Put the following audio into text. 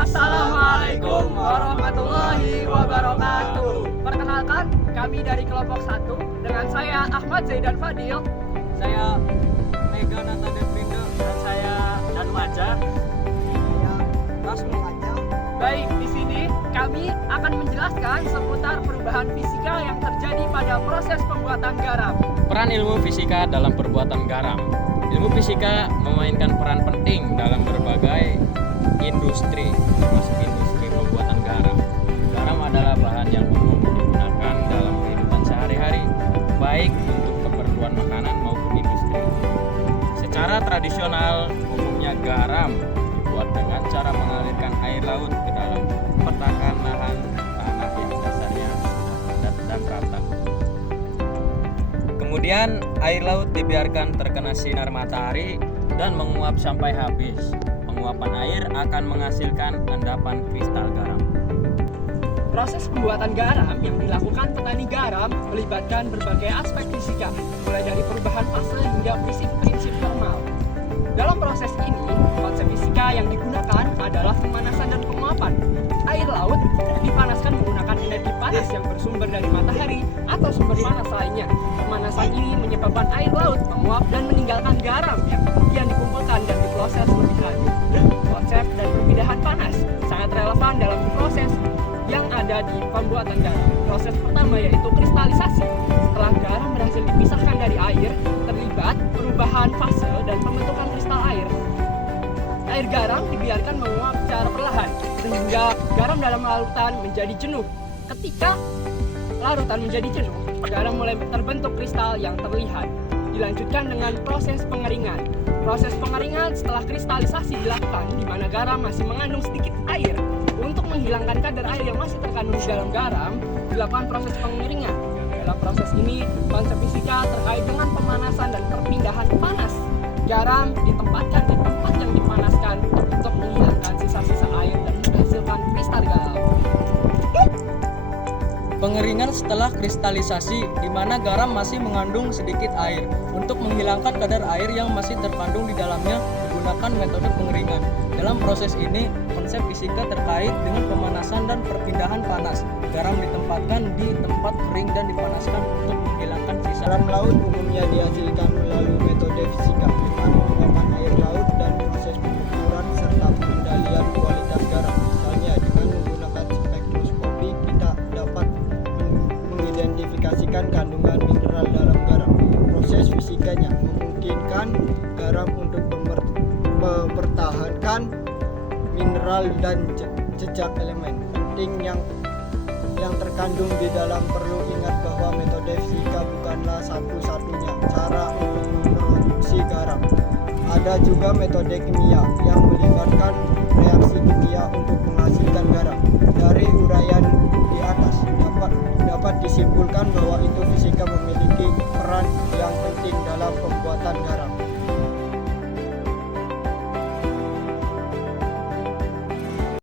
Assalamualaikum warahmatullahi wabarakatuh. Perkenalkan, kami dari kelompok 1 dengan saya Ahmad Zaidan Fadil, Saya Mega Nata Devrindo, dan saya Danu Aja. Saya Rasmi Aja. Baik, di sini kami akan menjelaskan seputar perubahan fisika yang terjadi pada proses pembuatan garam. Peran ilmu fisika dalam perbuatan garam. Ilmu fisika memainkan peran penting dalam berbagai industri, termasuk industri pembuatan garam. Garam adalah bahan yang umum digunakan dalam kehidupan sehari-hari, baik untuk keperluan makanan maupun industri. Secara tradisional, umumnya garam dibuat dengan cara mengalirkan air laut ke dalam petakan lahan tanah yang dasarnya padat dan rata. Kemudian air laut dibiarkan terkena sinar matahari dan menguap sampai habis. Penguapan air akan menghasilkan endapan kristal garam. Proses pembuatan garam yang dilakukan petani garam melibatkan berbagai aspek fisika, mulai dari perubahan fase hingga prinsip-prinsip formal. Dalam proses ini, konsep fisika yang digunakan adalah pemanasan dan penguapan. Air laut dipanaskan menggunakan energi panas yang bersumber dari matahari atau sumber panas lainnya. Pemanasan ini menyebabkan air laut menguap dan meninggalkan garam yang kemudian dikumpulkan dan diproses lebih lanjut. Konsep dan perpindahan panas sangat relevan dalam proses yang ada di pembuatan garam. Proses pertama yaitu kristalisasi. Setelah garam berhasil dipisahkan dari air, terlibat perubahan fase dan pembentukan kristal air. Air garam dibiarkan menguap secara perlahan sehingga garam dalam larutan menjadi jenuh. Ketika larutan menjadi jenuh, garam mulai terbentuk kristal yang terlihat. Dilanjutkan dengan proses pengeringan. Proses pengeringan setelah kristalisasi dilakukan di mana garam masih mengandung sedikit air. Untuk menghilangkan kadar air yang masih terkandung di dalam garam, dilakukan proses pengeringan. Dalam proses ini, konsep fisika terkait dengan pemanasan dan perpindahan panas. Garam ditempatkan di tempat yang dipanaskan untuk menghilangkan sisa-sisa air dan menghasilkan kristal garam. Pengeringan setelah kristalisasi, di mana garam masih mengandung sedikit air. Untuk menghilangkan kadar air yang masih terkandung di dalamnya, digunakan metode pengeringan. Dalam proses ini, konsep fisika terkait dengan pemanasan dan perpindahan panas. Garam ditempatkan di tempat kering dan dipanaskan untuk menghilangkan sisa. Garam laut umumnya dihasilkan melalui metode fisika, dengan penguapan air laut dan proses pengukuran serta pengendalian kualitas garam. Misalnya, dengan menggunakan spektroskopi, kita dapat mengidentifikasikan kandungan mineral dalam garam. Proses fisikanya memungkinkan garam untuk mempertahankan mineral dan jejak elemen penting yang terkandung di dalam. Perlu ingat bahwa metode fisika bukanlah satu-satunya cara untuk memproduksi garam. Ada juga metode kimia yang melibatkan reaksi kimia untuk menghasilkan garam. Dari uraian di atas dapat disimpulkan bahwa itu fisika memiliki peran yang penting dalam pembuatan garam.